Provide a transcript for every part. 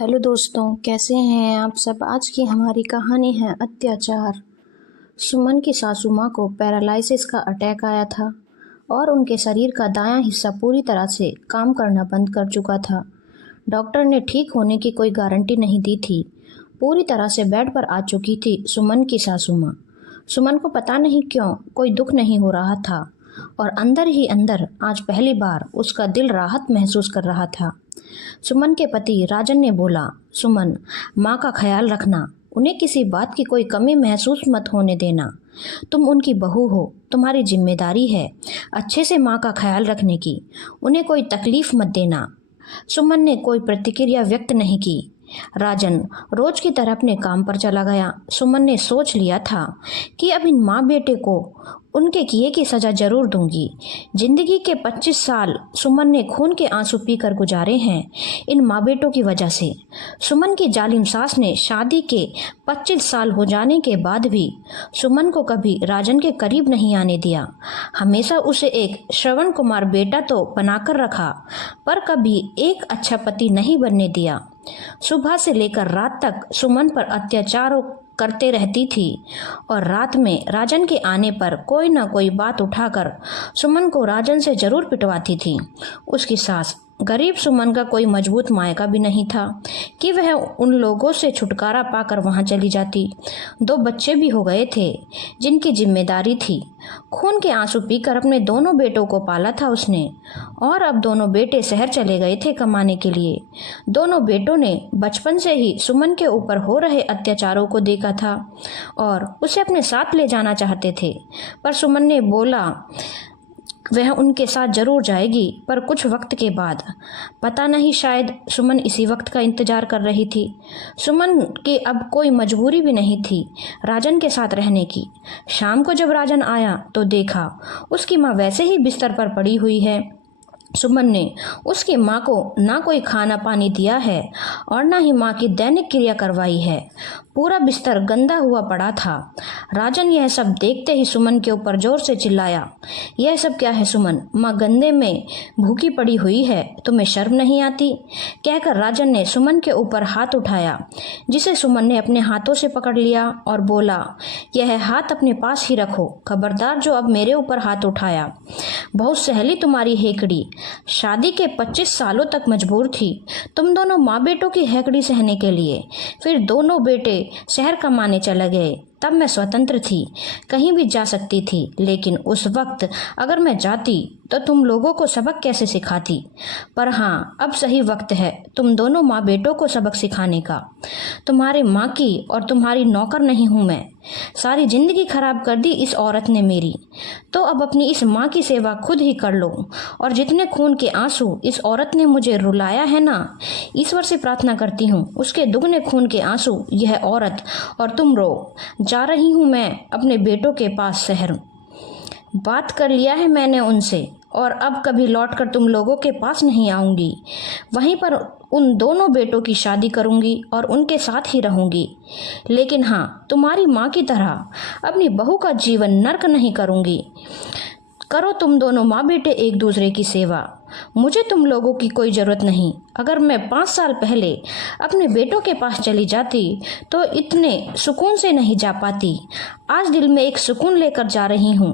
Hello दोस्तों, कैसे हैं आप सब। आज की हमारी कहानी है अत्याचार। सुमन की सासू माँ को पैरालिसिस का अटैक आया था और उनके शरीर का दायां हिस्सा पूरी तरह से काम करना बंद कर चुका था। डॉक्टर ने ठीक होने की कोई गारंटी नहीं दी थी। पूरी तरह से बेड पर आ चुकी थी सुमन की सासू माँ। सुमन को पता नहीं क्यों कोई दुख नहीं हो रहा था और अंदर ही अंदर आज पहली बार उसका दिल राहत महसूस कर रहा था। सुमन के पति राजन ने बोला, सुमन, माँ का ख्याल रखना, उन्हें किसी बात की कोई कमी महसूस मत होने देना। तुम उनकी बहू हो, तुम्हारी जिम्मेदारी है अच्छे से माँ का ख्याल रखने की। उन्हें कोई तकलीफ मत देना। सुमन ने कोई प्रतिक्रिया व्यक्त नहीं की। राजन रोज की तरह अपने काम पर चला गया। सुमन ने सोच लिया था कि अब इन माँ बेटे को उनके किए की सजा जरूर दूंगी। जिंदगी के 25 साल सुमन ने खून के आंसू पीकर गुजारे हैं इन माँ बेटों की वजह से। सुमन की जालिम सास ने शादी के 25 साल हो जाने के बाद भी सुमन को कभी राजन के करीब नहीं आने दिया। हमेशा उसे एक श्रवण कुमार बेटा तो बनाकर रखा, पर कभी एक अच्छा पति नहीं बनने दिया। सुबह से लेकर रात तक सुमन पर अत्याचार करते रहती थी और रात में राजन के आने पर कोई ना कोई बात उठाकर सुमन को राजन से जरूर पिटवाती थी। उसकी सास गरीब सुमन का कोई मजबूत मायका भी नहीं था कि वह उन लोगों से छुटकारा पाकर वहां चली जाती। 2 बच्चे भी हो गए थे जिनकी जिम्मेदारी थी। खून के आंसू पीकर अपने दोनों बेटों को पाला था उसने, और अब दोनों बेटे शहर चले गए थे कमाने के लिए। दोनों बेटों ने बचपन से ही सुमन के ऊपर हो रहे अत्याचारों को देखा था और उसे अपने साथ ले जाना चाहते थे, पर सुमन ने बोला वह उनके साथ जरूर जाएगी, पर कुछ वक्त के बाद। पता नहीं, शायद सुमन इसी वक्त का इंतजार कर रही थी। सुमन की अब कोई मजबूरी भी नहीं थी राजन के साथ रहने की। शाम को जब राजन आया तो देखा उसकी माँ वैसे ही बिस्तर पर पड़ी हुई है। सुमन ने उसकी माँ को ना कोई खाना पानी दिया है और ना ही माँ की दैनिक क्रिया करवाई है। पूरा बिस्तर गंदा हुआ पड़ा था। राजन यह सब देखते ही सुमन के ऊपर जोर से चिल्लाया, यह सब क्या है सुमन, माँ गंदे में भूखी पड़ी हुई है, तुम्हें शर्म नहीं आती। कहकर राजन ने सुमन के ऊपर हाथ उठाया, जिसे सुमन ने अपने हाथों से पकड़ लिया और बोला, यह हाथ अपने पास ही रखो, खबरदार जो अब मेरे ऊपर हाथ उठाया। बहुत सहेली तुम्हारी हेकड़ी, शादी के 25 सालों तक मजबूर थी तुम दोनों माँ बेटों की हेकड़ी सहने के लिए। फिर दोनों बेटे शहर कमाने चले गए। तब मैं स्वतंत्र थी, कहीं भी जा सकती थी, लेकिन उस वक्त अगर मैं जाती तो तुम लोगों को सबक कैसे सिखाती। पर हाँ, अब सही वक्त है तुम दोनों माँ बेटों को सबक सिखाने का। तुम्हारे माँ की और तुम्हारी नौकर नहीं हूँ मैं। सारी जिंदगी खराब कर दी इस औरत ने मेरी, तो अब अपनी इस माँ की सेवा खुद ही कर लो। और जितने खून के आंसू इस औरत ने मुझे रुलाया है ना, ईश्वर से प्रार्थना करती हूँ उसके दुगने खून के आंसू यह औरत और तुम रो। जा रही हूँ मैं अपने बेटों के पास शहर। बात कर लिया है मैंने उनसे और अब कभी लौटकर तुम लोगों के पास नहीं आऊंगी। वहीं पर उन दोनों बेटों की शादी करूंगी और उनके साथ ही रहूंगी। लेकिन हाँ, तुम्हारी माँ की तरह अपनी बहू का जीवन नर्क नहीं करूंगी। करो तुम दोनों माँ बेटे एक दूसरे की सेवा। मुझे तुम लोगों की कोई जरूरत नहीं। अगर मैं 5 साल पहले अपने बेटों के पास चली जाती तो इतने सुकून से नहीं जा पाती। आज दिल में एक सुकून लेकर जा रही हूँ।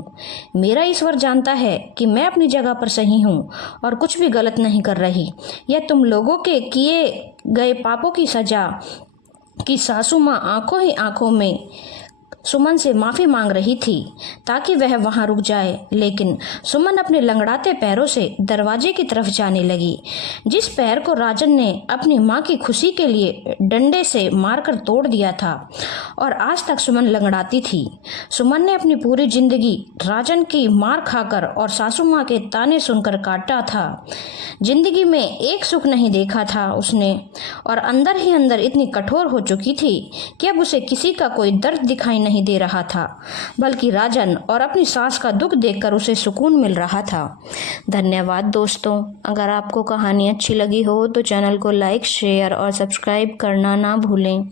मेरा ईश्वर जानता है कि मैं अपनी जगह पर सही हूँ और कुछ भी गलत नहीं कर रही। यह तुम लोगों के किए गए पापों की सजा कि सासू माँ आंखों ही आंखों में सुमन से माफी मांग रही थी ताकि वह वहां रुक जाए, लेकिन सुमन अपने लंगड़ाते पैरों से दरवाजे की तरफ जाने लगी, जिस पैर को राजन ने अपनी मां की खुशी के लिए डंडे से मारकर तोड़ दिया था और आज तक सुमन लंगड़ाती थी। सुमन ने अपनी पूरी जिंदगी राजन की मार खाकर और सासू माँ के ताने सुनकर काटा था। जिंदगी में एक सुख नहीं देखा था उसने और अंदर ही अंदर इतनी कठोर हो चुकी थी कि अब उसे किसी का कोई दर्द दिखाई नहीं दे रहा था, बल्कि राजन और अपनी सास का दुख देखकर उसे सुकून मिल रहा था। धन्यवाद दोस्तों। अगर आपको कहानी अच्छी लगी हो तो चैनल को लाइक, शेयर और सब्सक्राइब करना ना भूलें।